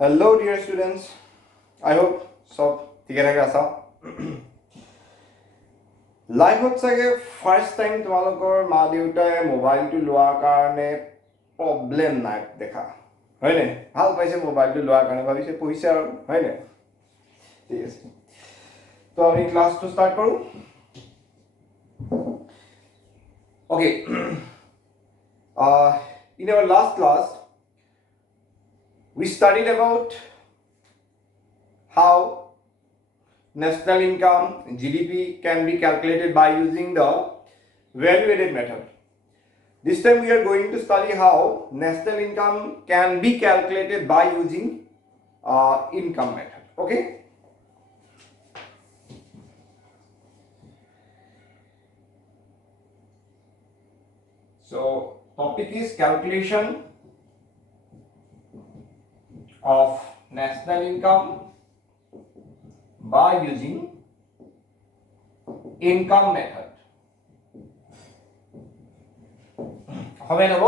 Hello, dear students. I hope सब ठीक ठाक आसा लाइफत চাগে ফার্স্ট টাইম তোমালোকৰ মা দেউতাই মোবাইলটো লোৱাৰ কাৰণে প্ৰব্লেম নাই দেখা হয়নে ভাল পাইছে মোবাইলটো লোৱাৰ কাৰণে ভাবিছে পইচা আৰু হয়নে ঠিক আছে তো আমি ক্লাসটো স্টাৰ্ট কৰো okay in our last class we studied about how national income GDP can be calculated by using the value added method. This time we are going to study how national income can be calculated by using income method. Okay. So topic is calculation of national income by using income method. হবে নব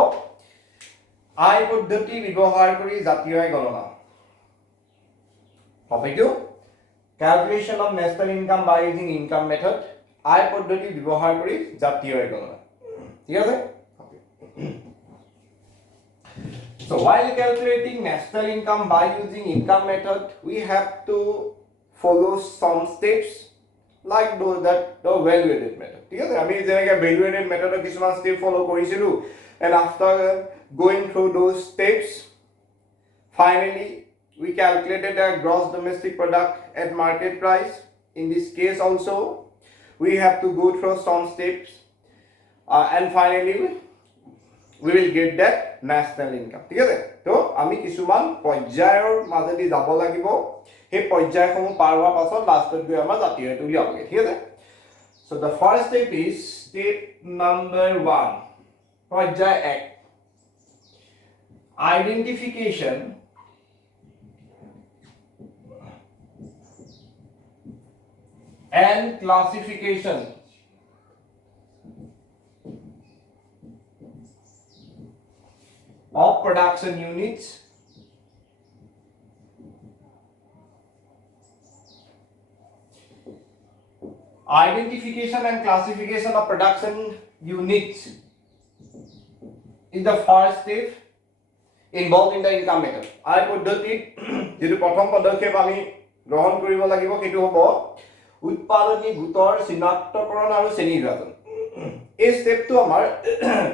আয় পদ্ধতি ব্যৱহাৰ কৰি জাতীয় আয় গণনা টপিকটো calculation of national income by using income method আয় পদ্ধতি ব্যৱহাৰ কৰি জাতীয় আয় গণনা ঠিক আছে So while calculating national income by using income method we have to follow some steps like those that the value added method ঠিক আছে আমি যেনেকৈ value added method কিছুমান step follow কৰিছিলো and after going through those steps finally we calculated a gross domestic product at market price in this case also we have to go through some steps and finally we will get that national income ঠিক আছে তো আমি কিছুমান পৰ্যায়ৰ মাজেদি যাব লাগিব হে পৰ্যায়সমূহ পাৰ হোৱাৰ পাছত লাষ্টত গৈ আমাৰ জাতীয় আয়টো উলিয়াবগে ঠিক আছে so the first step is step number 1 পৰ্যায় 1 identification and classification of production units identification and classification of production units is the first step involved in the income method আয় পদ্ধতিত যেটো প্ৰথম পদক্ষেপ আমি গ্ৰহণ কৰিব লাগিব সেইটো হ'ব উৎপাদনী গোটৰ চিনাক্তকৰণ আৰু শ্ৰেণী বিভাজন এই স্টেপটো আমাৰ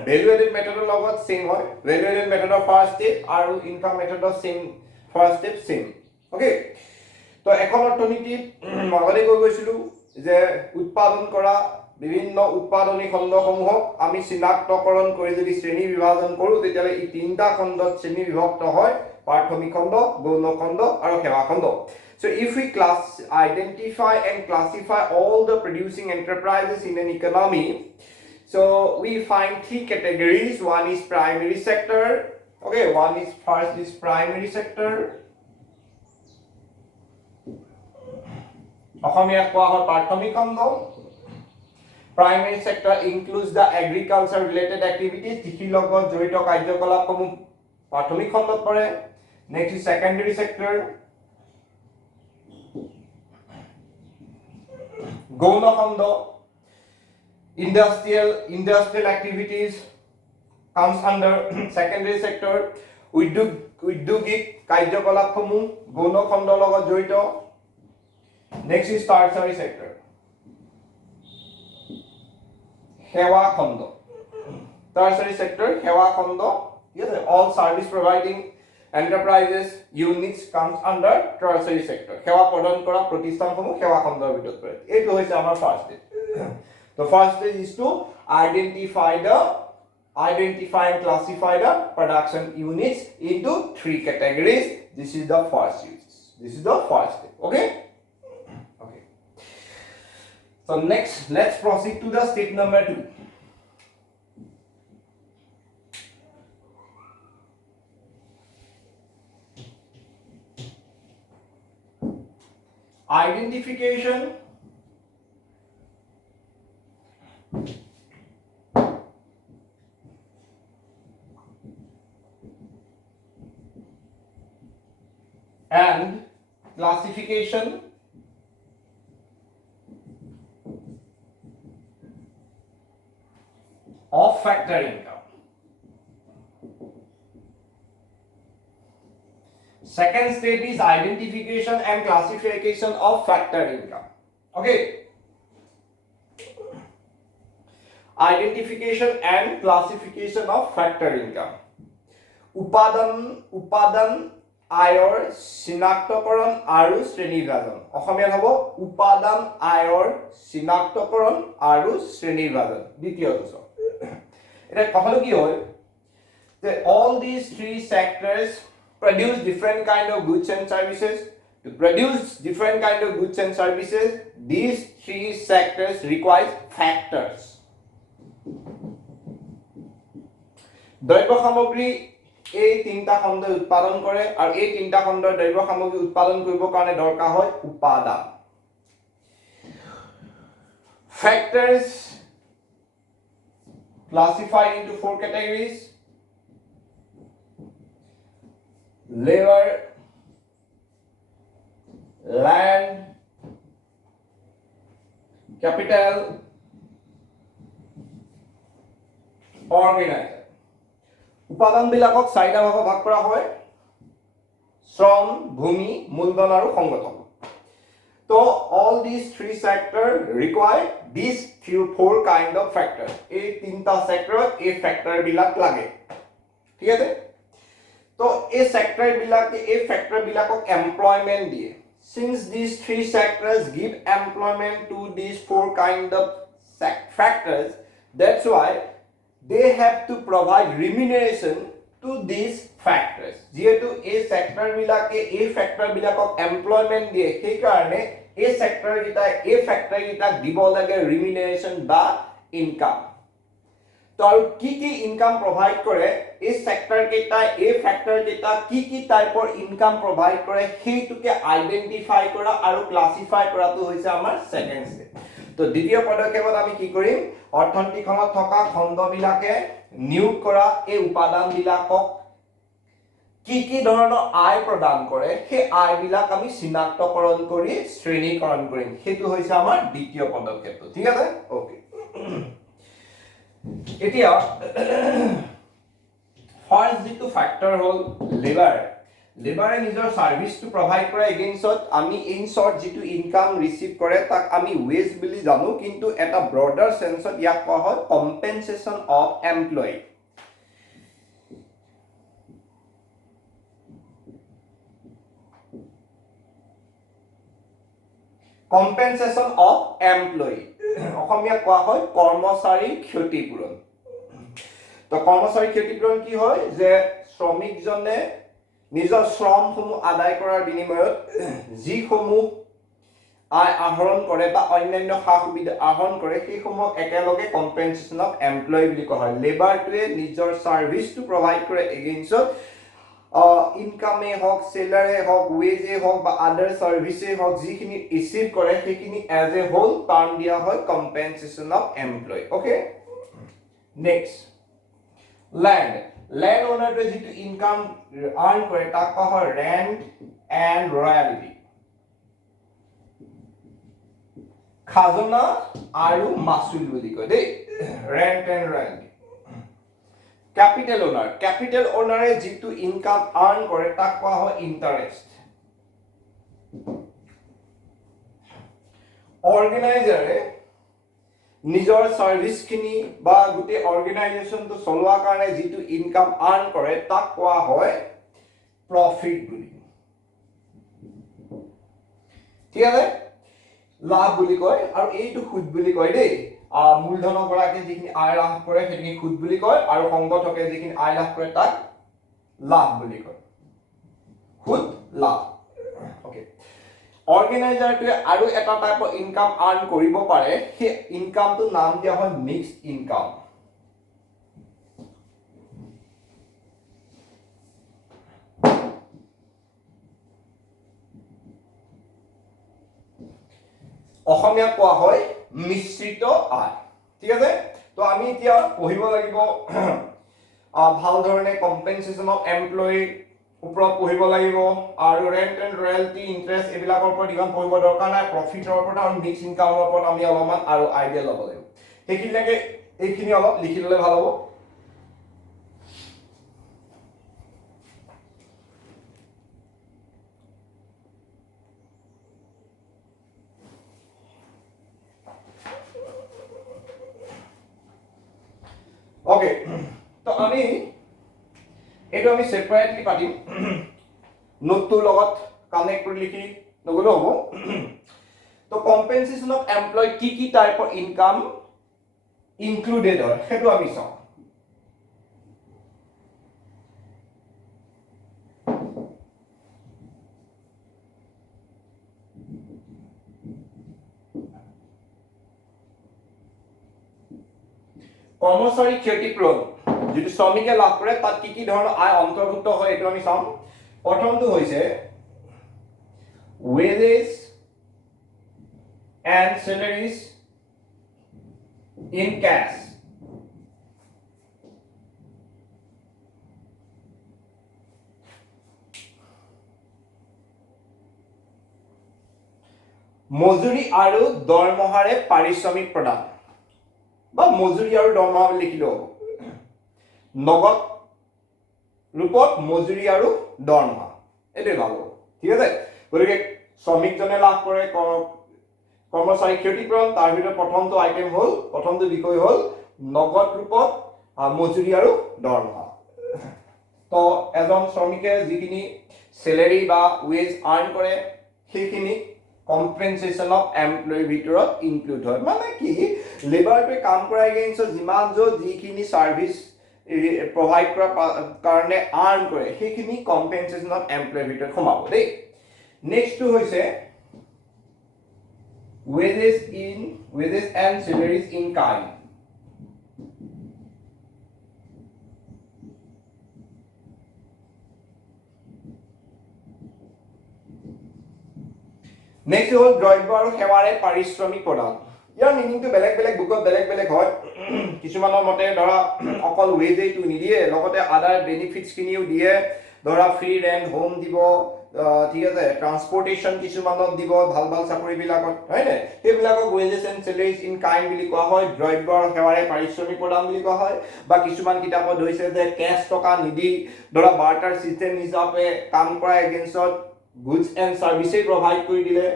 ভ্যালু এডেড মেথডৰ লগত সেম হয় ভ্যালু এডেড মেথডৰ ফাৰ্স্ট স্টেপ আৰু ইনকাম মেথডৰ same first step same okay তো এখন অৰ্থনীতিত মগনি কৈ গৈছিলো যে উৎপাদন কৰা বিভিন্ন উৎপাদনী খণ্ডসমূহক আমি চিনাক্তকৰণ কৰি যদি শ্ৰেণী বিভাজন কৰো তেতিয়ালে এই তিনটা খণ্ডত শ্ৰেণী বিভক্ত হয় প্ৰাথমিক খণ্ড গৌণ খণ্ড আৰু সেৱা খণ্ড So if we identify and classify all the producing enterprises in an economy, so we find three categories. One is primary sector. Okay, first is primary sector. অসমীয়া কোৱা হয় প্ৰাথমিক খণ্ড Primary sector includes the agriculture related activities কৃষিৰ লগত জড়িত কাৰ্যকলাপসমূহ প্ৰাথমিক খণ্ডত পৰে Next is secondary sector গৌণ খণ্ড industrial activities comes under secondary sector উদ্যোগিক কাৰ্যকলাপসমূহ গৌণ খণ্ডৰ লগত জড়িত Next is tertiary sector সেৱা খণ্ড tertiary sector সেৱা খণ্ড yes all service providing enterprises units comes under tertiary sector সেৱা প্ৰদান কৰা প্ৰতিষ্ঠানসমূহ সেৱা খণ্ডৰ ভিতৰত পৰে এইটো হৈছে আমাৰ first step the first stage is to identify and classify the production units into three categories this is the first step okay so next let's proceed to the step number 2 identification and classification of factor income. Second step is identification and classification of factor income. Okay. Identification and classification of factor income. উপাদান আয়ৰ চিনাক্তকৰণ আৰু শ্ৰেণীবিভাজন অসমীয়াত হ'ব উপাদান আয়ৰ চিনাক্তকৰণ আৰু শ্ৰেণীবিভাজন দ্বিতীয় বছৰ এটা কথাটো কি হয় যে all these three sectors produce different kind of goods and services. To produce different kind of goods and services, these three sectors require factors. দ্ৰব্য সামগ্ৰী এই তিনটা খণ্ড উৎপাদন কৰে আৰু এই তিনটা খণ্ডৰ দ্ৰব্য সামগ্ৰী উৎপাদন কৰিবৰ কাৰণে দৰকাৰ হয় উপাদান factors classified into four categories: labor, land, capital, organizer. উপাদান বিলাকক চাৰিটা ভাগত ভাগ কৰা হয় শ্ৰম ভূমি মূলধন আৰু সংগঠন তো all these three sectors require these four kind of factors এই তিনটা সেক্টৰত এই ফ্যাক্টৰ বিলাক লাগে ঠিক আছে তো এই সেক্টৰ বিলাকে এই ফ্যাক্টৰ বিলাকক এমপ্লয়মেন্ট দিয়ে since these three sectors give employment to these four kind of factors that's why they have to provide remuneration to these factors যেহেতু এই সেক্টৰ বিলাকে এই ফ্যাক্টৰ বিলাকক এমপ্লয়মেন্ট দিয়ে সেই কাৰণে এই সেক্টৰ গিটা এই ফ্যাক্টৰ গিটা দিব লাগে remuneration বা ইনকাম তো আৰু কি ইনকাম প্ৰভাইড কৰে এই সেক্টৰ গিটা এই ফ্যাক্টৰ গিটা কি টাইপৰ ইনকাম প্ৰভাইড কৰে সেইটোকে আইডেন্টিফাই কৰা আৰু ক্লাসিফাই কৰাটো হৈছে আমাৰ সেকেন্ড স্টেপ তো দ্বিতীয় পদক্ষেপত আমি কি কৰিম অৰ্থনীতিখনত থকা খণ্ডবিলাকে নিয়োগ কৰা এই উপাদান বিলাকক কি ধৰণৰ আয় প্ৰদান কৰে সেই আয় বিলাক আমি চিনাক্তকৰণ কৰি শ্ৰেণীকৰণ কৰিম সেইটো হৈছে আমাৰ দ্বিতীয় পদক্ষেপ ঠিক আছে ওকে এতিয়া ফাৰ্স্ট যেটো ফ্যাক্টৰ হল লেবাৰে নিজৰ সাৰ্ভিসটো প্ৰভাইড কৰে এগেইনষ্টত আমি ইন শৰ্ট যেটো ইনকাম ৰিসিভ কৰে তাক আমি ওয়েজ বুলি জানো কিন্তু এটা ব্ৰডাৰ সেন্সত ইয়াক কোৱা হয় compensation of employee compensation of employee Asomiya কোৱা হয় কৰ্মচাৰী ক্ষতিপূৰণ তো কৰ্মচাৰী ক্ষতিপূৰণ কি হয় যে শ্ৰমিকজনে নিজৰ শ্ৰমসমূহ আদায় কৰাৰ বিনিময়ত যিসমূহ আয় আহৰণ কৰে বা অন্যান্য সা-সুবিধা আহৰণ কৰে সেইসমূহ একেলগে কম্পেনসেশন অফ এমপ্লয়ি বুলি কোৱা হয় লেবাৰটোৱে নিজৰ সাৰ্ভিসটো প্ৰভাইড কৰে এগেইনষ্টত ইনকামে হক সেলাৰে হক ওয়েজে হক বা আদাৰ সাৰ্ভিসে হক যিখিনি ৰিসিভ কৰে সেইখিনি এজ এ হোল টাৰ্ম দিয়া হয় compensation of employee okay next land owner to যেটো ইনকাম আর্ন কৰে তাক কোৱা হয় ৰেন্ট এন্ড ৰয়ালিটি খাজনা আৰু মাসুল বুলি কয় দেই ৰেন্ট এন্ড ৰয়ালিটি capital owner যেটো ইনকাম আৰ্ন কৰে তাক কোৱা হয় ইন্টাৰেস্ট অৰ্গানাইজাৰে নিজৰ সাৰ্ভিসখিনি বা গুটে অৰ্গানাইজেশনটো চলোৱাৰ কাৰণে যেটো ইনকাম আৰ্ন কৰে তাক কোৱা হয় প্ৰফিট বুলি ঠিক আছে লাভ বুলি কয় আৰু এইটো সুদ বুলি কয় দেই মূলধনৰ গৰাকী যিখিনি আয় লাভ কৰে সেইখিনি সুদ বুলি কয় আৰু সংগঠকে যিখিনি আয় লাভ কৰে তাক লাভ বুলি কয় সুদ লাভ ওকে অৰ্গানাইজাৰটোৱে আৰু এটা টাইপৰ ইনকাম আৰ্ন কৰিব পাৰে সেই ইনকামটো নাম দিয়া হয় মিক্সড ইনকাম অসমীয়া কোৱা হয় মিশ্ৰিত আয় ঠিক আছে তো আমি এতিয়া পঢ়িব লাগিব ভাল ধৰণে কম্পেনসেশন অফ এমপ্লয়ি ওপৰত পঢ়িব লাগিব আৰু ৰেন্ট এণ্ড ৰয়েলটি ইন্টাৰেষ্ট এবিলাকৰ ওপৰত ইমান পঢ়িব দৰকাৰ নাই প্ৰফিটৰ ওপৰত আৰু মিক্স ইনকামৰ ওপৰত আমি অলপমান আৰু আইডিয়া ল'ব লাগিব সেইখিনিলৈকে এইখিনি অলপ লিখি ল'লে ভাল হ'ব ওকে তো আমি এইটো আমি সেপাৰেটলি পাতিম নোটটোৰ লগত কানেক্ট কৰি লিখি নগলেও হ'ব তো কম্পেনসেশন অফ এমপ্লয় কি টাইপৰ ইনকাম ইনক্লুডেড হয় সেইটো আমি চাওঁ কৰ্মচাৰী ক্ষতিপূৰণ যেটো শ্ৰমিকে লাভ কৰে তাত কি ধৰণৰ আয় অন্তৰ্ভুক্ত হয় এটো আমি চাম প্ৰথমটো হৈছে wages and salaries in cash মজুৰি আৰু দৰমহাৰে পাৰিশ্ৰমিক প্ৰদান বা মজুৰি আৰু দৰমহা লিখিলো নগদ ৰূপত মজুৰি আৰু দৰমহা এটো ভাল হ'ব ঠিক আছে গতিকে শ্ৰমিকজনে লাভ কৰে কৰ্মচাৰী ক্ষতিপূৰণ তাৰ ভিতৰত প্ৰথমটো আইটেম হ'ল প্ৰথমটো বিষয় হ'ল নগদ ৰূপত মজুৰি আৰু দৰমহা তো এজন শ্ৰমিকে যিখিনি স্যালাৰি বা ওয়েজ আৰ্ন কৰে সেইখিনি কম্পেনসেশন অফ এমপ্লয়ি ভিতৰত ইনক্লুড হয় মানে কি লেবাৰটোৱে কাম কৰা এগেইনষ্ট যিমান যিখিনি সাৰ্ভিস provide কৰা কাৰণে আৰ্ন কৰে সেইখিনি কম্পেনসেশন অফ এমপ্লয়ি ভিতৰত সোমাব দেই নেক্সট টু হৈছে wages and salaries in kind next হ'ল দ্ৰব্য আৰু সেৱাৰে পাৰিশ্ৰমিক প্ৰদান ইয়াৰ মিনিংটো বেলেগ বেলেগ বুকত বেলেগ বেলেগ হয় কিছুমানৰ মতে ধৰা অকল ওয়েজেটো নিদিয়ে লগতে আদাৰ বেনিফিটস কিনিও দিয়ে ধৰা ফ্ৰী ৰেন্ট হোম দিব ঠিক আছে ট্ৰান্সপোৰ্টেশন কিছুমানত দিব ভাল ভাল চাকৰি বিলাকত হয়নে সেইবিলাকক ওয়েজেস এণ্ড স্যালাৰিজ ইন কাইন্ড বুলি কোৱা হয় দ্ৰব্য আৰু সেৱাৰে পাৰিশ্ৰমিক প্ৰদান বুলি কোৱা হয় বা কিছুমান কিতাপত হৈছে যে কেশ টকা নিদি ধৰা বাৰ্টাৰ সিস্টেম হিচাপে কাম কৰা এগেইনষ্টত গুডস এণ্ড সাৰ্ভিসেস প্ৰভাইড কৰি দিলে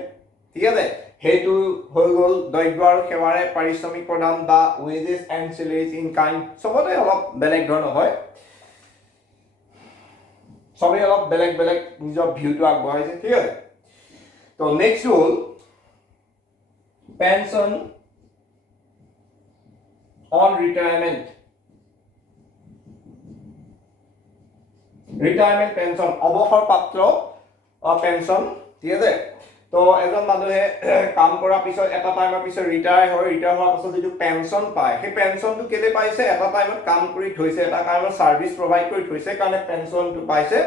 ঠিক আছে হেতু হৈ গল দ্ৰব্য আৰু সেৱাৰে পাৰিশ্ৰমিক প্ৰদান বা ওয়েজেস এণ্ড স্যালাৰিজ ইন কাইন্ড সবতে অলপ বেলেগ ধৰণৰ হয় সবে অলপ বেলেগ বেলেগ নিজৰ ভিউটো আগবঢ়াইছে ঠিক আছে তো নেক্সট হ'ল পেনশন অন ৰিটায়াৰমেন্ট পেনশন অৱসৰপ্ৰাপ্ত পেনশন ঠিক আছে তো এজন মানুহে কাম কৰাৰ পিছত এটা টাইমৰ পিছত ৰিটায়াৰ হোৱাৰ পিছত যেটো পেনশন পায় সেই পেনশনটো কেলে পাইছে এটা টাইমত কাম কৰি থৈছে এটা কামৰ সাৰ্ভিস প্ৰভাইড কৰি থৈছে কাৰণে পেনশনটো পাইছে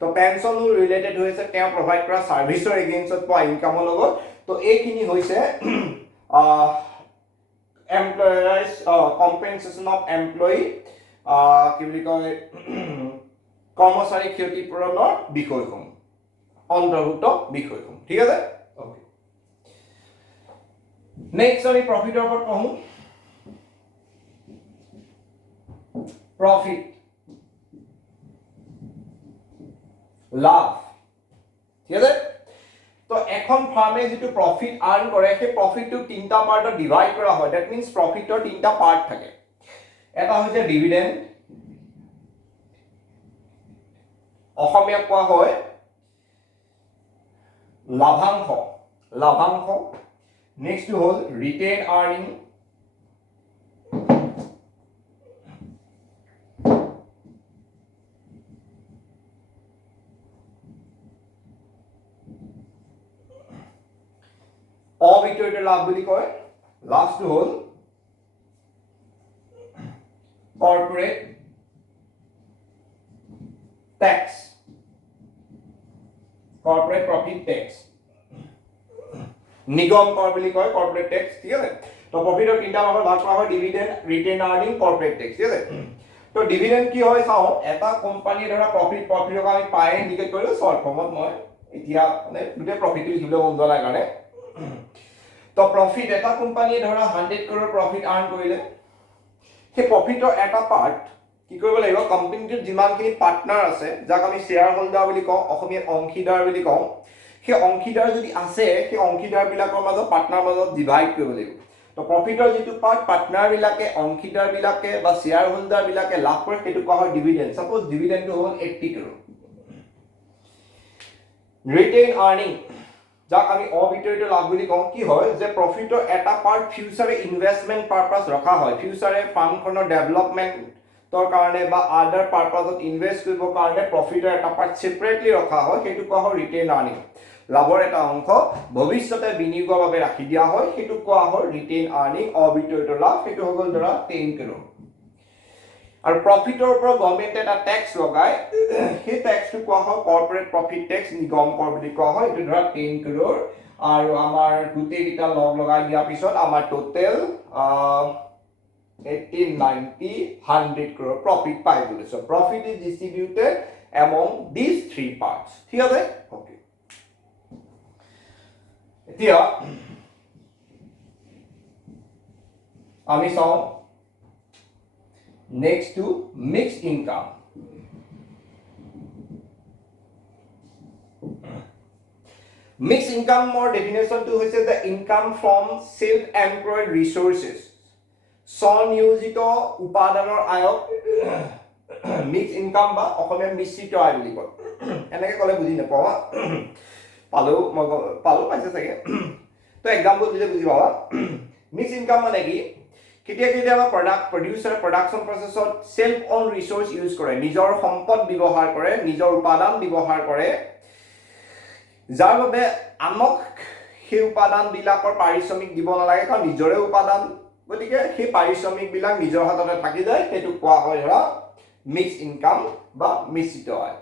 তো পেনশন ৰিলেটেড হৈছে তেওঁ প্ৰভাইড কৰা সাৰ্ভিসৰ এগেইনষ্টত পোৱা ইনকামৰ লগত তো এইখিনি হৈছে এমপ্লয়াৰ্স কম্পেনসেশন অফ এমপ্লয়ি কি বুলি কয় কৰ্মচাৰী ক্ষতিপূৰণৰ বিষয়সমূহ অন্তৰ্ভুক্ত বিষয়সমূহ ঠিক আছে ওকে নেক্সট আমি প্ৰফিটৰ ওপৰত পঢ়ো প্ৰফিট লাভ ঠিক আছে তো এখন ফাৰ্মে যেটো প্ৰফিট আৰ্ন কৰে সেই প্ৰফিটটো তিনটা পাৰ্টত ডিভাইড কৰা হয় দ্যাট মিন্স প্ৰফিটৰ তিনটা পাৰ্ট থাকে এটা হৈছে ডিভিডেন্ড অসমীয়া কোৱা হয় লাভাংশ নেক্সট হ'ল ৰিটেইন আৰ্নিং অবিতৰিত লাভ বুলি কয় লাষ্ট হ'ল corporate tax corporate profit tax নিগম কৰ বুলি কয় কৰ্পোৰেট ট্যাক্স ঠিক আছে তো প্ৰফিটৰ তিনটা ভাগত ভাগ কৰা হয় dividend retain earning corporate tax ঠিক আছে তো ডিভিডেন্ড কি হয় চাও এটা কোম্পানী ধৰা প্ৰফিটক আমি পাই ইন্ডিকেট কৰিলো শৰ্ট ফৰ্মত মই এতিয়া মানে দুটা প্ৰফিট লিখিবলৈ মন যোৱা নাই কাৰণে তো প্ৰফিট এটা কোম্পানীয়ে ধৰা 100 crore প্ৰফিট আৰ্ন কৰিলে সেই প্ৰফিটৰ এটা পাৰ্ট কি কৰিব লাগিব কোম্পানীটোৰ যিমানখিনি পাৰ্টনাৰ আছে যাক আমি শ্বেয়াৰ হোল্ডাৰ বুলি কওঁ অসমীয়াত অংশীদাৰ বুলি কওঁ সেই অংশীদাৰ যদি আছে সেই অংশীদাৰ বিলাকৰ মাজত পাৰ্টনাৰ মাজত ডিভাইড কৰিব লাগিব তো প্ৰফিটৰ যেটো পাৰ্ট পাৰ্টনাৰ বিলাকে অংশীদাৰ বিলাকে বা শ্বেয়াৰ হোল্ডাৰ বিলাকে লাভ কৰে সেইটো কোৱা হয় ডিভিডেন্ড সাপোজ ডিভিডেন্ডটো হ'ল 80 crore ৰিটেইন আৰ্নিং যাক আমি অবিতৰিত লাভ বুলি কওঁ কি হয় যে প্ৰফিটৰ এটা পাৰ্ট ফিউচাৰে ইনভেষ্টমেন্ট পাৰপাস ৰখা হয় ফিউচাৰে ফাৰ্মখনৰ ডেভেলপমেন্টৰ কাৰণে বা আদাৰ পাৰপাসত ইনভেষ্ট কৰিবৰ কাৰণে প্ৰফিটৰ এটা পাৰ্ট সেপাৰেটলি ৰখা হয় সেইটো কোৱা হয় ৰিটেইন আৰ্নিং লাভৰ এটা অংশ ভৱিষ্যতে বিনিয়োগৰ বাবে ৰাখি দিয়া হয় সেইটো কোৱা হয় ৰিটেইন আৰ্নিং অবিতৰিত লাভ সেইটো হ'ল ধৰা 10 crore আৰু প্ৰফিটৰ ওপৰত গভৰ্ণমেণ্টে এটা ট্যাক্স লগায় সেই ট্যাক্সটো কোৱা হয় কৰ্পোৰেট প্ৰফিট ট্যাক্স নিগম কৰ বুলি কোৱা হয় এইটো ধৰা 10 crore আৰু আমাৰ গোটেই কিটা লগ লগাই দিয়া পিছত আমাৰ টোটাল 80 90 100 crore profit পাই গলে so profit is distributed among these three parts ঠিক আছে ওকে এতিয়া আমি চাও next to mixed income mixed income or definition to hoise the income from self employed resources স্বনিয়োজিত উপাদানৰ আয়ক mixed income বা অসমীয়া মিশ্ৰিত আয় বুলি কয় এনেকৈ কলে বুজি নাপাও পালো পাইছে চাগে তো এক্সাম্পল দিলে বুজি পাবা mixed income মানে কি কেতিয়াবা প্ৰডিউচাৰ প্ৰডাকশন প্ৰসেসত সেলফ অন ৰিসোৰ্স ইউজ কৰে নিজৰ সম্পদ ব্যৱহাৰ কৰে নিজৰ উপাদান ব্যৱহাৰ কৰে যাৰ বাবে আনক সেই উপাদান বিলাকৰ পাৰিশ্ৰমিক দিব নালাগে কাৰণ নিজৰে উপাদান গতিকে সেই পাৰিশ্ৰমিক বিলাক নিজৰ হাততে থাকি যায় সেইটো কোৱা হয় ধৰা মিক্স ইনকাম বা মিশ্ৰিত আয়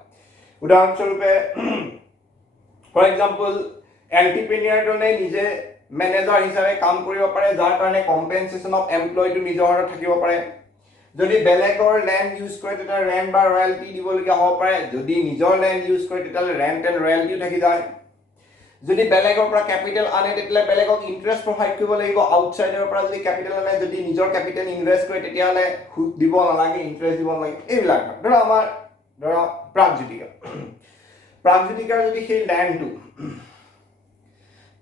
উদাহৰণস্বৰূপে ফৰ এক্সাম্পল এন্টাৰপ্ৰেনিয়াৰ জনে নিজে মেনেজাৰ হিচাপে কাম কৰিব পাৰে যাৰ কাৰণে কম্পেনসেশন অফ এমপ্লয়টো নিজৰ হাতত থাকিব পাৰে যদি বেলেগৰ ল্যান্ড ইউজ কৰে তেতিয়া ৰেন্ট বা ৰয়্যালটি দিবলগীয়া হ'ব পাৰে যদি নিজৰ ল্যান্ড ইউজ কৰে তেতিয়া ৰেন্ট এণ্ড ৰয়্যালটিও থাকি যায় যদি বেলেগৰ পৰা ক্যাপিটেল আনে তেতিয়া বেলেগক ইন্টাৰেষ্ট প্ৰভাইড কৰিব লাগিব আউটসাইডৰ পৰা যদি ক্যাপিটেল আনে যদি নিজৰ ক্যাপিটেল ইনভেষ্ট কৰে তেতিয়া হলে সুদ দিব নালাগে ইন্টাৰেষ্ট দিব নালাগে এইবিলাক ধৰা আমাৰ ধৰা প্ৰাগজ্যোতিকাৰ যদি সেই ল্যান্ডটো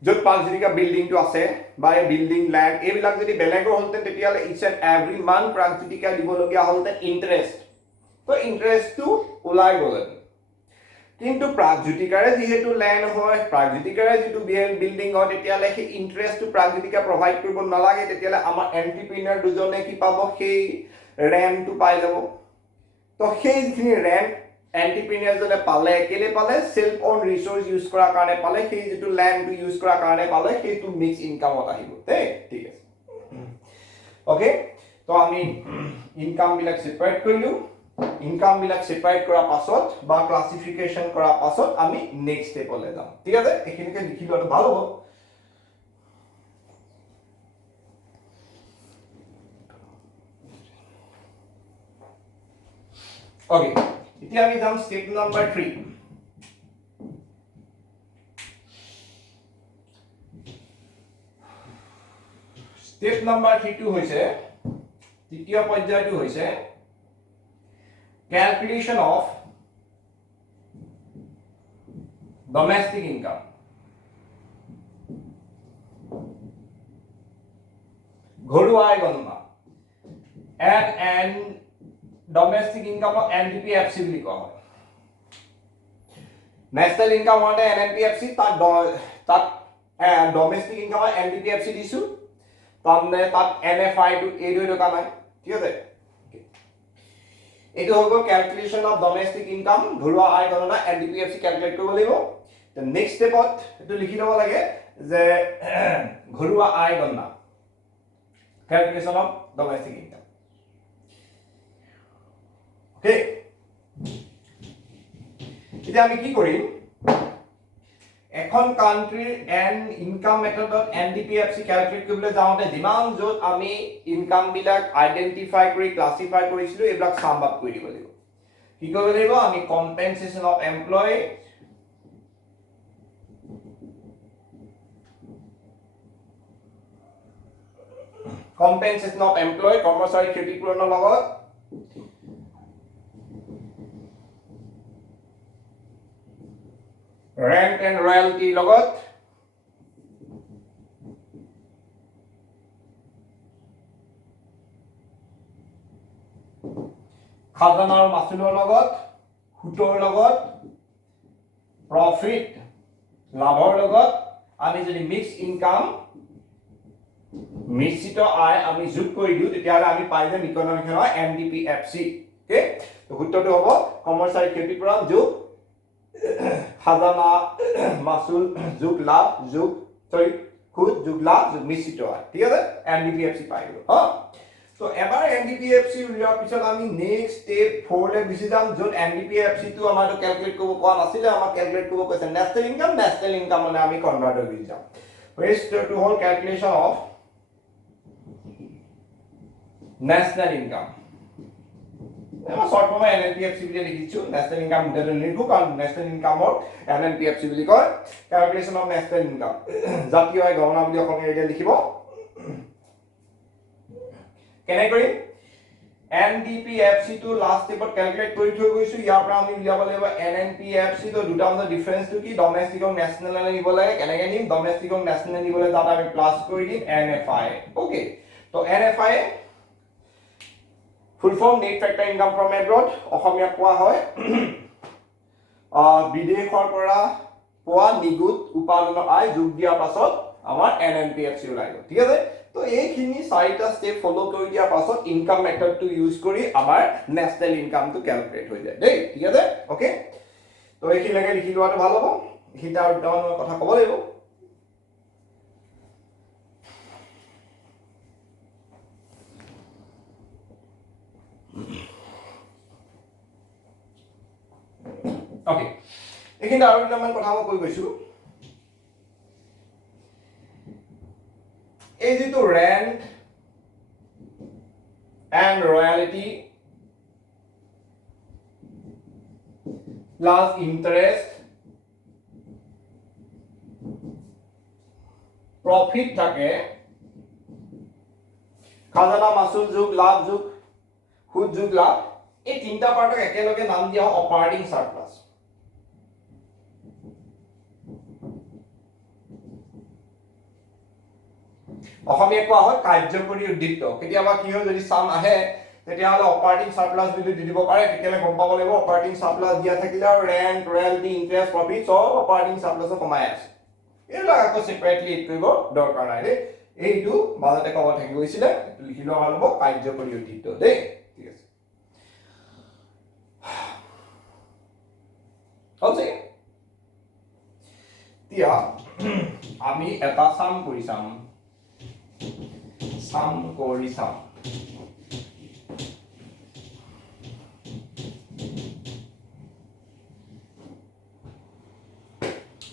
যত প্ৰাগজ্যোতিকা বিল্ডিংটো আছে বা এই বিল্ডিং ল্যান্ড এইবিলাক যদি বেলেগৰ হলতেন তেতিয়া হলে it's and every month Pragjyotika দিবলগীয়া হলতেন ইন্টাৰেষ্ট তো ইন্টাৰেষ্টটো ওলাই গ'ল কিন্তু প্ৰাগজ্যোতিকাৰে যেহেতু ল্যান্ড হয় প্ৰাগজ্যোতিকাৰে যেটো বিল্ডিং হয় তেতিয়ালে সেই ইন্টাৰেষ্টটো প্ৰাগজ্যোতিকা প্ৰভাইড কৰিব নালাগে তেতিয়ালে আমাৰ এন্টাৰপ্ৰেনিয়াৰ দুজনে কি পাব সেই ৰেন্টটো পাই যাব তো সেইখিনি ৰেন্ট এন্টাৰপ্ৰেনিয়াৰ জনে পালে কেলে পালে সেলফ অন ৰিসোৰ্স ইউজ কৰাৰ কাৰণে পালে সেই যেটো ল্যান্ডটো ইউজ কৰাৰ কাৰণে পালে সেইটো মিক্স ইনকামত আহিব ঠিক আছে ওকে তো আমি ইনকাম বিলাক সেপাৰেট কৰিলো ইনকাম বিলাক সেপাৰেট কৰা পাছত বা ক্লাসিফিকেশন কৰা পাছত আমি নেক্সট স্টেপলৈ যাম ঠিক আছে এখিনিকে লিখি লোৱাটো ভাল হ'ব ওকে এতিয়া আমি যাম স্টেপ নাম্বাৰ 3 স্টেপ নাম্বাৰ 3 টো হৈছে তৃতীয় পৰ্যায়টো হৈছে calculation of domestic income ঘৰুৱা আয় গণনা and domestic income of NDPFC বুলি কোৱা হয় national income হতে NNPFC তাত domestic income of NDPFC দিছো তামনে তাত NFI টো এই দুই টকা নাই ঠিক আছে এটো হ'ব ক্যালকুলেশন অফ ডোমেস্টিক ইনকাম ঘৰুৱা আয় গণনা NDPFC ক্যালকুলেট কৰিব লাগিব তে নেক্সট স্টেপত এটো লিখি লব লাগে যে ঘৰুৱা আয় গণনা calculation of domestic income okay এতিয়া আমি কি কৰিম এখন কান্ট্ৰিৰ এণ্ড ইনকাম মেথডত এনডিপিএফচি ক্যালকুলেট কৰিবলৈ যাওঁতে যিমান য'ত আমি ইনকাম বিলাক আইডেন্টিফাই কৰি ক্লাসিফাই কৰিছিলো এইবিলাক সাম আপ কৰি দিব লাগিব কি কৰিব লাগিব আমি কম্পেনসেশন অফ এমপ্লয় কৰ্মচাৰী ক্ষতিপূৰণৰ লগত rent and royalty লগত খাজানা আৰু মাচুলৰ লগত হুটৰ লগত প্ৰফিট লাভৰ লগত আমি যদি মিক্স ইনকাম মিশ্ৰিত আয় আমি যোগ কৰি দিও তেতিয়াহলে আমি পাই যাম ইকনমিক হয় এনডিপিএফসি ওকে তো হুটৰটো হ'ব কৰ্মচাৰী ক্ষতিপূৰণ যোগ খাজানা মাসুল যোগ লাভ যোগ সরি খুদ যোগ লাভ যোগ মিশ্রিত হয় ঠিক আছে এনডিপিএফসি পাই গলো হ্যাঁ তো এবাৰ এনডিপিএফসি উলিয়াৰ পিছত আমি নেক্সট স্টেপ 4 লে গুচি যাম যত এনডিপিএফসি টো আমাক ক্যালকুলেট কৰিব কোৱা নাছিলে আমাক ক্যালকুলেট কৰিব কৈছে নেশনেল ইনকাম মানে আমি কনভাৰ্ট হৈ যাম ফাৰ্ষ্ট টু হল ক্যালকুলেশন অফ নেশনেল ইনকাম আমৰা শৰ্ট ফৰ্মে এনএনপিএফসি বুলি লিখিছো ন্যাশনাল ইনকাম মডেল লিখো কাৰণ ন্যাশনাল ইনকামৰ এনএনপিএফসি বুলি কয় ক্যালকুলেশন অফ ন্যাশনাল ইনকাম জাতীয় আয় গণনা বুলি অসমীয়া এতিয়া লিখিব কেনে কৰিম এনডিপিএফসি টো লাষ্ট স্টেপত ক্যালকুলেট কৰি থৈ গৈছো ইয়াৰ পৰা আমি উলিয়াব লাগিব এনএনপিএফসি তো দুটা মাজৰ ডিফাৰেন্স টো কি ডমেস্টিক আৰু ন্যাশনাল নিব লাগে কেনেকৈ নিম ডমেস্টিক আৰু ন্যাশনাল নিবলৈ যাওঁতে আমি প্লাস কৰি দিম এনএফআই ওকে তো এনএফআই full form net factor income from abroad অসমীয়া কোৱা হয় বিদেশৰ পৰা পোৱা নিগুত উপাৰ্জনৰ আয় যোগ দিয়াৰ পাছত আমাৰ এনএনপিএফসি ওলাই গ'ল ঠিক আছে তো এইখিনি চাৰিটা স্টেপ ফলো কৰি দিয়াৰ পাছত ইনকাম মেথডটো ইউজ কৰি আমাৰ নেশনেল ইনকামটো ক্যালকুলেট হৈ যায় দেই ঠিক আছে ওকে তো এইখিনি লাগে লিখি লোৱাটো ভাল হ'ব এইটা আৰু দুটামান কথা ক'ব লাগিব Okay. এইখিনি আৰু দুটামান কথা মই কৈ গৈছো এই যেটো rent and royalty plus interest profit থাকে খাজানা মাসুল যোগ লাভ যোগ সুদ যোগ লাভ এই তিনটা পাৰ্টক একেলগে নাম দিয়া অপাৰেটিং সাৰপ্লাস অসমীয়া কোৱা হয় কাৰ্যকৰী উদ্দীপ্ত কেতিয়াবা কি হয় যদি সাম আহে তেতিয়াহলে অপাৰেটিং সাৰপ্লাস বুলি দি দিব পাৰে তেতিয়ালে গম পাব লাগিব অপাৰেটিং সাৰপ্লাস দিয়া থাকিলে আৰু ৰেন্ট ৰয়েলটি ইন্টাৰেষ্ট প্ৰফিট সব অপাৰেটিং সাৰপ্লাসত কমাই আছে এইবিলাক আকৌ সেপাৰেটলি কৰিব দৰকাৰ নাই দেই এইটো মাজতে কব থাকি গৈছিলে লিখি লোৱা ভাল হ'ব কাৰ্যকৰী উদ্দীপ্ত দেই ঠিক আছে ওকে তিয়া আমি এটা সাম কৰি চাম সাম কৰি চাম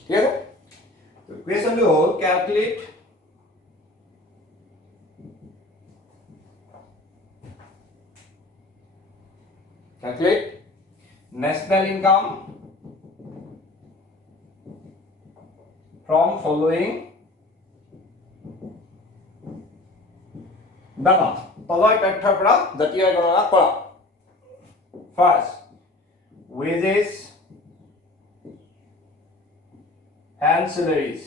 ঠিক আছে তো question to hold calculate national income from following data তলৰ তথ্যৰ পৰা জাতীয় আয় গণনা কৰা first wages and salaries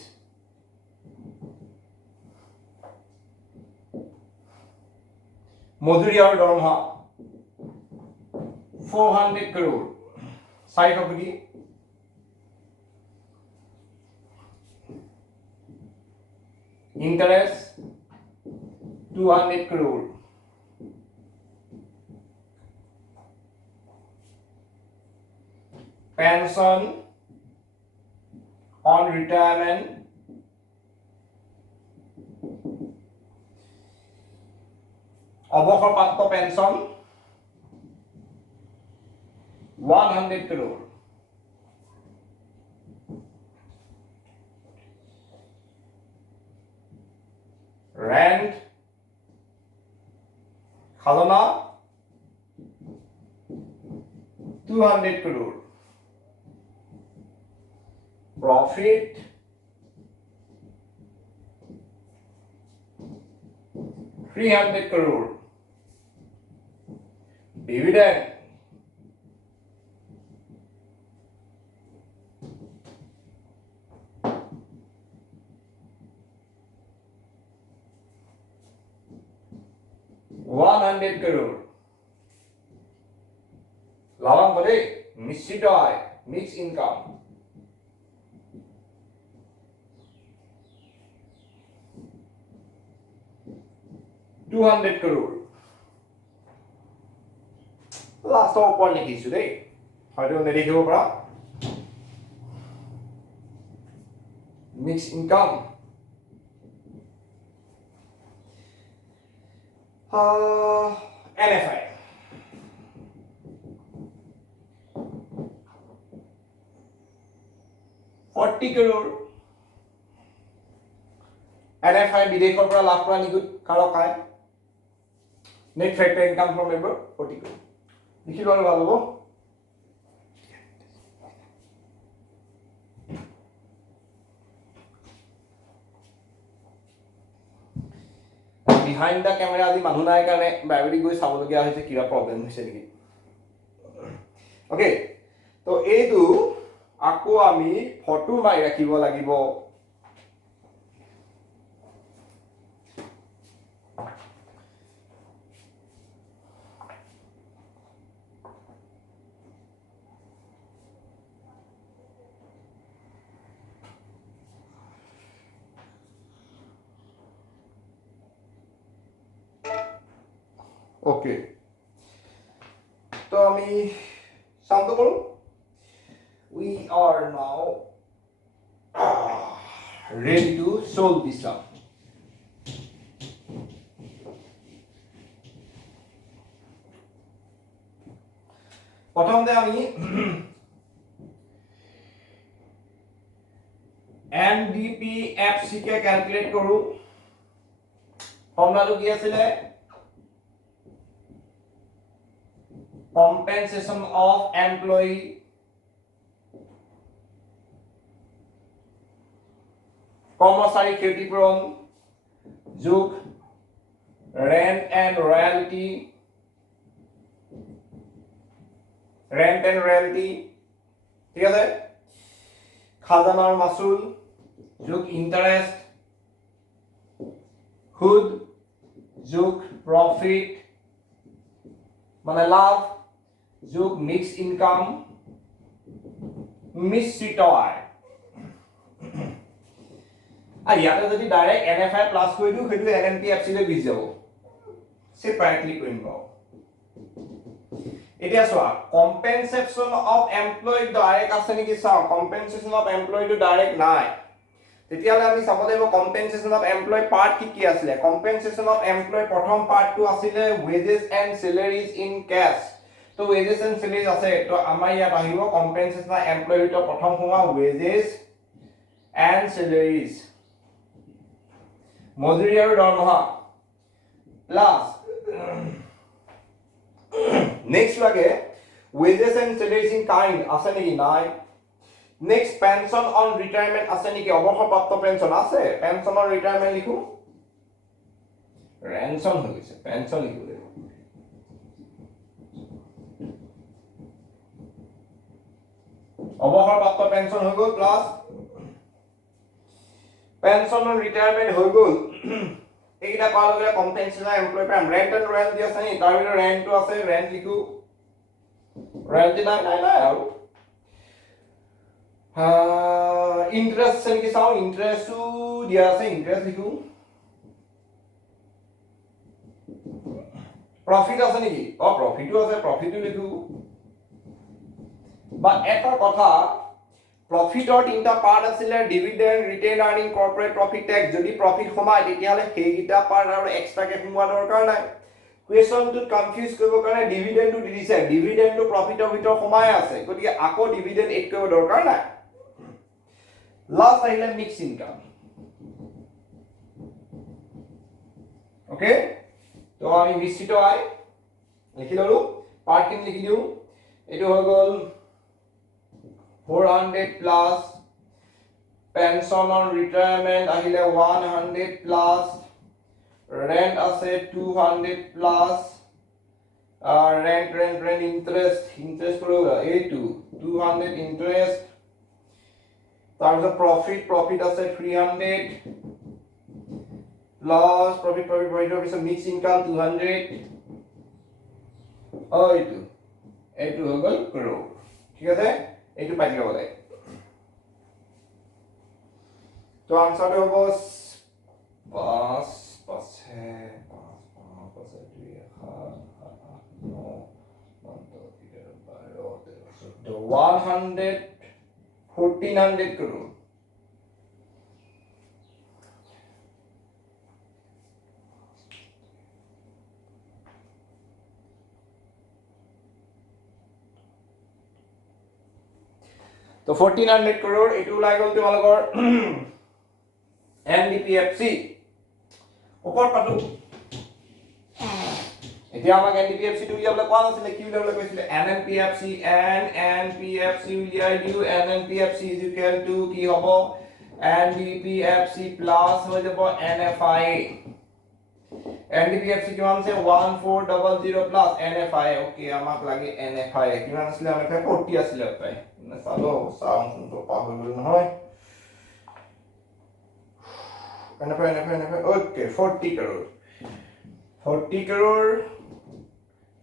মজুৰি আৰু দৰমহা 400 crore 400 কোটি interest 200 crore pension on retirement অবসৰপ্ৰাপ্ত পেনশন 100 crore খাজনা 200 crore. Profit 300 crore. Dividend 100 crore. লাভাংশ দেই নিশ্চিত আয় মিক্স ইনকাম 200 crore. লাষ্টৰ ওপৰত লিখিছো দেই হয়তো নেদেখিব পৰা mix income NFI 40 crore. NFI বিদেশৰ পৰা লাভ কৰা নিকুত কাৰক আয় net factor income from abroad 40 crore. লিখি লোৱাৰ ভাল হ'ব behind the camera আজি মানুহ নাই কাৰণে বাইবলি গৈ চাব লগিয়া হৈছে কিবা প্ৰবলেম হৈছে নেকি ওকে তো এইটো আকৌ আমি ফটো মাৰি ৰাখিব লাগিব Okay. So আমি sound কৰো we are now ready to solve this sum প্ৰথমতে আমি NDP FCK ক্যালকুলেট কৰো ফৰ্মুলাটো কি আছিল compensation of employee কৰ্মচাৰী ক্ষতিপূৰণ যোগ rent and royalty ঠিক আছে খাজনাৰ মাসুল যোগ ইন্টারেস্ট সুদ যোগ প্রফিট মানে লাভ যোগ মিক্স ইনকাম মিশ্রিত আয় আর ইয়াতে যদি ডাইরেক্ট NFI প্লাস কৰি দিও হেতু NNP FC লৈ গুছি যাব সেপাৰেটলি কৰিম বাও এতিয়া সোয়া কম্পেনসেশন অফ এমপ্লয়ি ডাইরেক্ট আছে নেকি চাও compensation of employee to direct নাই তেতিয়ালে আমি চাব লাগিব কম্পেনসেশন অফ এমপ্লয়ি পার্ট কি আছিল কম্পেনসেশন অফ এমপ্লয়ি প্ৰথম পাৰ্টটো আছিল ওয়েজেস এন্ড স্যালাৰিজ ইন ক্যাশ তো ওয়েজেস এন্ড স্যালাৰিজ আছে তো আমাৰ ইয়াত আহিব কম্পেনসেশন অফ এমপ্লয়ি তো প্ৰথম হোৱা ওয়েজেস এন্ড স্যালাৰিজ মজুৰি আৰু দৰমহা প্লাস নেক্সট লাগে wages and salaries in kind আছে নেকি নাই নেক্সট পেনশন অন ৰিটায়াৰমেন্ট আছে নেকি অৱসৰপ্ৰাপ্ত পেনশন আছে পেনশন অন ৰিটায়াৰমেন্ট লিখো ৰেনশন হৈ গৈছে পেনশন লিখো অৱসৰপ্ৰাপ্ত পেনশন হৈ গ'ল প্লাস পেনশন অন ৰিটায়াৰমেন্ট হৈ গ'ল এইটা পাল গলে কম্পেনসেশন এমপ্লয়ি পাম ৰেন্ট এন্ড ৰয়েলটি আছে নি তাৰ ভিতৰত ৰেন্টটো আছে ৰেন্ট লিখো ৰয়েলটি নাই আৰু ইন্টাৰেস্ট আছে কি চাও ইন্টাৰেস্টটো দিয়া আছে ইন্টাৰেস্ট লিখো প্ৰফিট আছে নেকি প্ৰফিটও আছে প্ৰফিটও লিখো বা এটা কথা প্ৰফিটৰ তিনটা পাৰ্ট আছিল dividend retain earning corporate profit tax যদি প্ৰফিট কমায় তেতিয়ালে সেইগিটা পাৰ্ট আৰু এক্সট্ৰাকে কমোৱা দৰকাৰ নাই কুৱেশ্যনটো কনফিউজ কৰিবৰ কাৰণে ডিভিডেন্ডটো দি দিছে ডিভিডেন্ডটো প্ৰফিটৰ ভিতৰ কমায় আছে গতিকে আকৌ ডিভিডেন্ড এড কৰিব দৰকাৰ নাই লাষ্ট আহিলে মিক্স ইনকাম ওকে তো আমি নিশ্চিত আয় লিখি ললো পার্কিং লিখি দিও এটো হৈ গল 400 প্লাস পেনশন অন রিটায়ারমেন্ট আহিলে 100 প্লাস rent আছে 200 প্লাস rent interest করো a2 200 interest তারপর profit আছে 300 plus profit is mix income 200 a2 হৈ গল crore ঠিক আছে এইটো পাই দিব লাগে তো आंसर হ'ব 5 5 है 5 5 2 7 9 1400 crore तो 1400 crore এটু ওলাই গল তোমালোকৰ NDPFC ওপৰ পাতো এতিয়া আমাক NDPFC টো উলিয়াবলৈ কোৱা নাছিলে কি উলিয়াবলৈ কৈছিলে NNPFC উলিয়াই দিও NNPFC is equal to কি হ'ব NDPFC প্লাস হৈ যাব NFI NDPFC কিমান আছে 1400 প্লাস NFI ওকে আমাক লাগে NFI কিমান আছিল NFI 40 আছিল পাই না চালো সাউন্ড তো পাহৰি গল নহয় NFI ओके 40 crore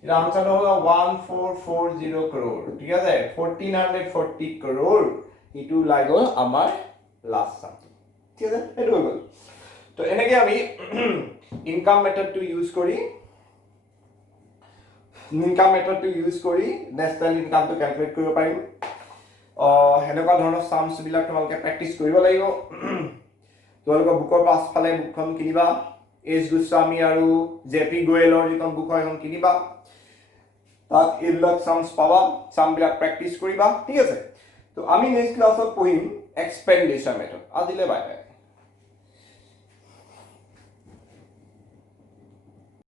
এটা आंसर হলো 1440 crore ঠিক আছে 1440 crore ইটু লাগো আমার লাস্ট সাম ঠিক আছে এটো হৈ গল তো এনেকে আমি ইনকাম মেথড টু ইউজ করি ন্যাশনাল ইনকাম টু ক্যালকুলেট কৰিব পাৰিম হেনেকুৱা ধৰণৰ সামস বিলাক তোমালোকে প্ৰেক্টিস কৰিব লাগিব তোমালোকৰ বুকৰ পাছফালে বুকখন কিনিবা এস গোস্বামী আৰু জেপি গোয়েলৰ যিখন বুক হয় এখন কিনিবা তাত এইবিলাক সামস পাবা সামবিলাক প্ৰেক্টিস কৰিবা ঠিক আছে তো আমি নেক্সট ক্লাছত পঢ়িম এক্সপেন্ডিচাৰ মেথড আজিলে বাই বাই